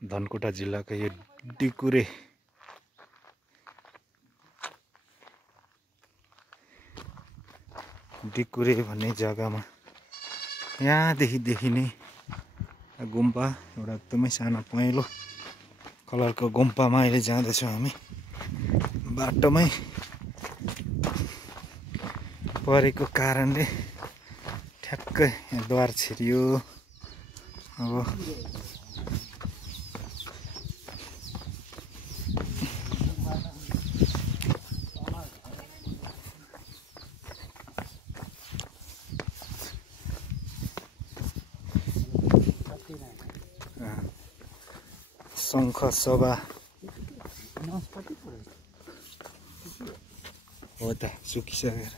धनकुटा जिल्लाको यो डिकुरे भन्ने जग्गामा यहाँदेखि देखिने गुम्पा एउटा एकदमै सानो पहेँलो कलरको गुम्पामा अहिले जाँदैछौँ हामी। बाटोमै परेको कारणले ठ्याक्कै यहाँ द्वार छिरियो। अब शङ्ख सभा हो त सुकिसकेर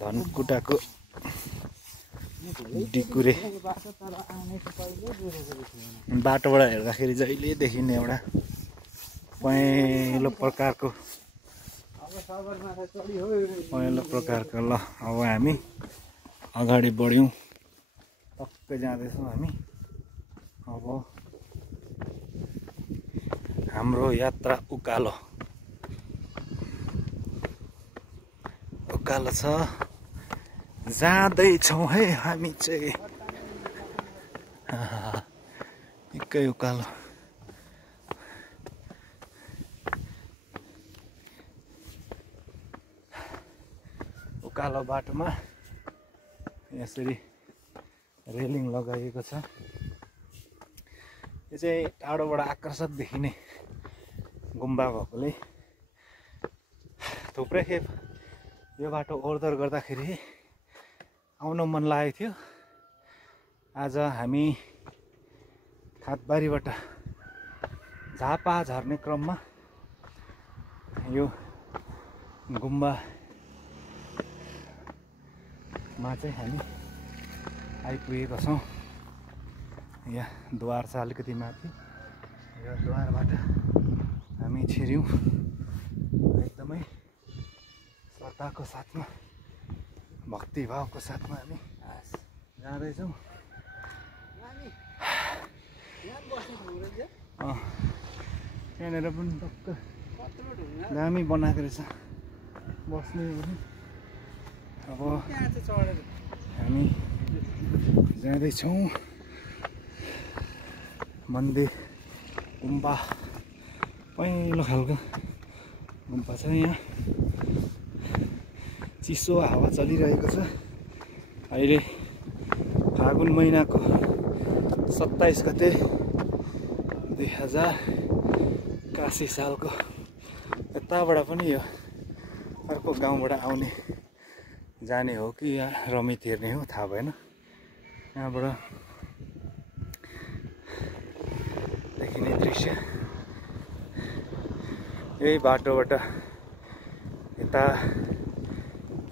धनकुटाको डिकुरे बाटोबाट हेर्दाखेरि जहिले देखिने एउटा पहेँलो प्रकारको ल अब हामी अगाडि बढ्यौँ। टक्कै जाँदैछौँ हामी। अब हाम्रो यात्रा उकालो छ, जाँदैछौँ है हामी चाहिँ। निकै उकालो। उकालो बाटोमा यसरी रेलिङ लगाइएको छ। यो चाहिँ टाढोबाट आकर्षक देखिने गुम्बा भएकोले थुप्रै खेप यो बाटो ओहोरदोहोर गर्दाखेरि आउन मन लागेको थियो। आज हामी खातबारीबाट झापा झर्ने क्रममा यो गुम्बामा चाहिँ हामी आइपुगेका छौँ। यहाँ द्वार छ अलिकति माथि। यो द्वारबाट हामी छिर्यौँ। एकदमै श्रद्धाको साथमा भक्तिभावको साथमा हामी जाँदैछौँ। यहाँनिर पनि टक्क दामी बनाएको रहेछ बस्ने। अब हामी जाँदैछौँ मन्दिर गुम्बा। पहेँलो खालको गुम्बा छ। यहाँ चिसो हावा चलिरहेको छ। अहिले फागुन महिनाको 27 गते 2081 सालको। यताबाट पनि यो अर्को गाउँबाट आउने जाने हो कि या रमित हेर्ने हो थाहा भएन। यहाँबाट देखिने दृश्य यही बाटोबाट यता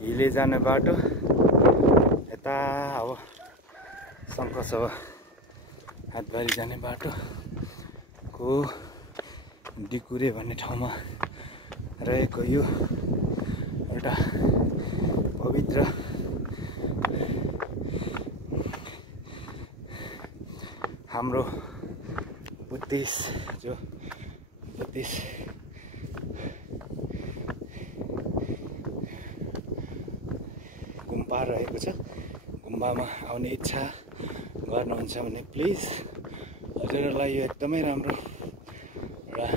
हिले जाने बाटो, यता अब शङ्ख सभा हातबारी जाने बाटोको डिकुरे भन्ने ठाउँमा रहेको यो एउटा पवित्र हाम्रो बुद्धिस्ट गुम्बा रहेको छ। गुम्बामा आउने इच्छा गर्नुहुन्छ भने प्लिज हजुरहरूलाई यो एकदमै राम्रो एउटा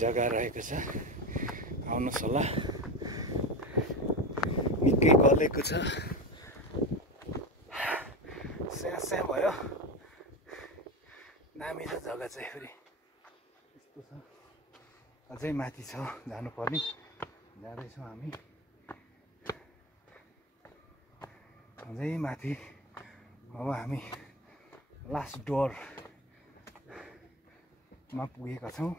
जग्गा रहेको छ, आउनुहोस् होला। निकै गलेको छ, स्यास्या भयो। दामी छ जग्गा चाहिँ। फेरि यस्तो छ, अझै माथि छ जानुपर्ने। जाँदैछौँ हामी अझै माथि। अब हामी लास्ट डोरमा पुगेका छौँ।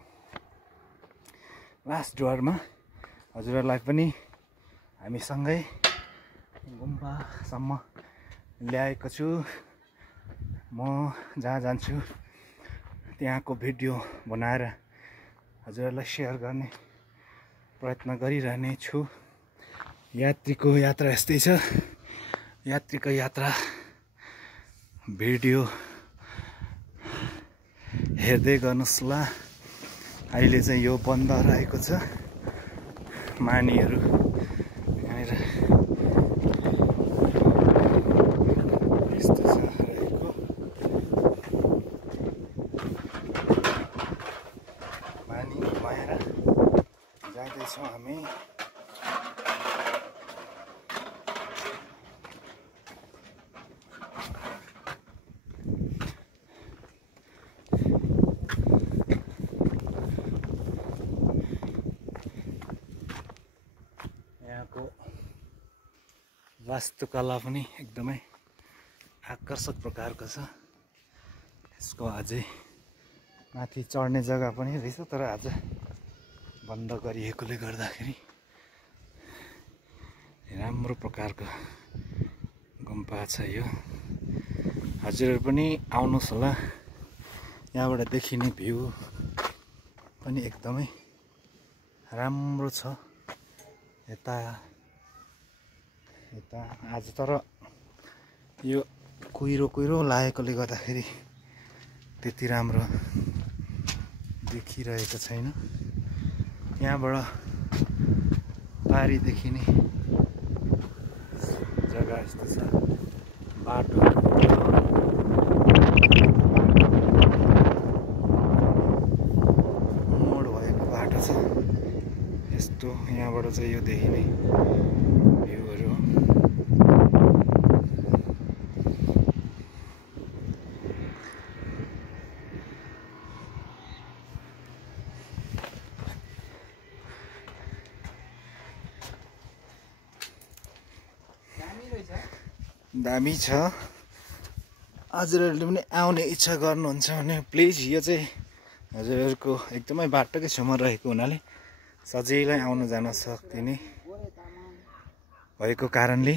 लास्ट डोरमा हजुरहरूलाई पनि हामीसँगै गुम्बासम्म ल्याएको छु। म जहाँ जान्छु त्यहाँको भिडियो बनाएर हजुरहरूलाई सेयर गर्ने प्रयत्न गरिरहने छु। यात्रीको यात्रा यस्तै छ। यात्रीको यात्रा भिडियो हेर्दै गर्नुहोस् ल। अहिले चाहिँ यो बन्द रहेको छ। मानीहरू यहाँनिर यस्तो छ रहेको। मानी घुमाएर जाँदैछौँ हामी। यहाँको वास्तुकला पनि एकदमै आकर्षक प्रकारको छ। यसको अझै माथि चढ्ने जग्गा पनि रहेछ, तर आज बन्द गरिएकोले गर्दाखेरि राम्रो प्रकारको गुम्पा छ यो। हजुरहरू पनि आउनुहोस् होला। यहाँबाट देखिने भ्यू पनि एकदमै राम्रो छ। यता आज तर यो कुहिरो लागेकोले गर्दाखेरि त्यति राम्रो देखिरहेको छैन। यहाँबाट पारी देखिने जग्गा यस्तो छ। बाटो मोड भएको बाटो छ। यस्तो यहाँबाट चाहिँ यो देखिने भ्यूहरू हो। दामी छ। हजुरहरूले पनि आउने इच्छा गर्नुहुन्छ भने प्लिज, यो चाहिँ हजुरहरूको एकदमै बाटोकै छेउमा रहेको हुनाले सजिलै आउनु जान सक्दिने भएको कारणले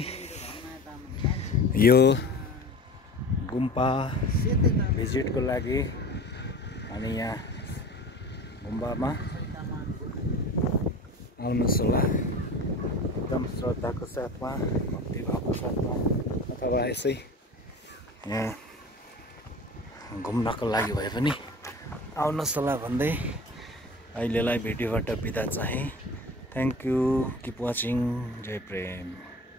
यो गुम्पा भिजिटको लागि अनि यहाँ गुम्बामा आउनुहोस् होला। एकदम श्रद्धाको साथमा, भक्तिभावको साथमा, अथवा यसै यहाँ घुम्नको लागि भए पनि आउनुहोस् होला भन्दै अहिलेलाई भिडियोबाट बिदा चाहे। Thank you, keep watching. जय प्रेम।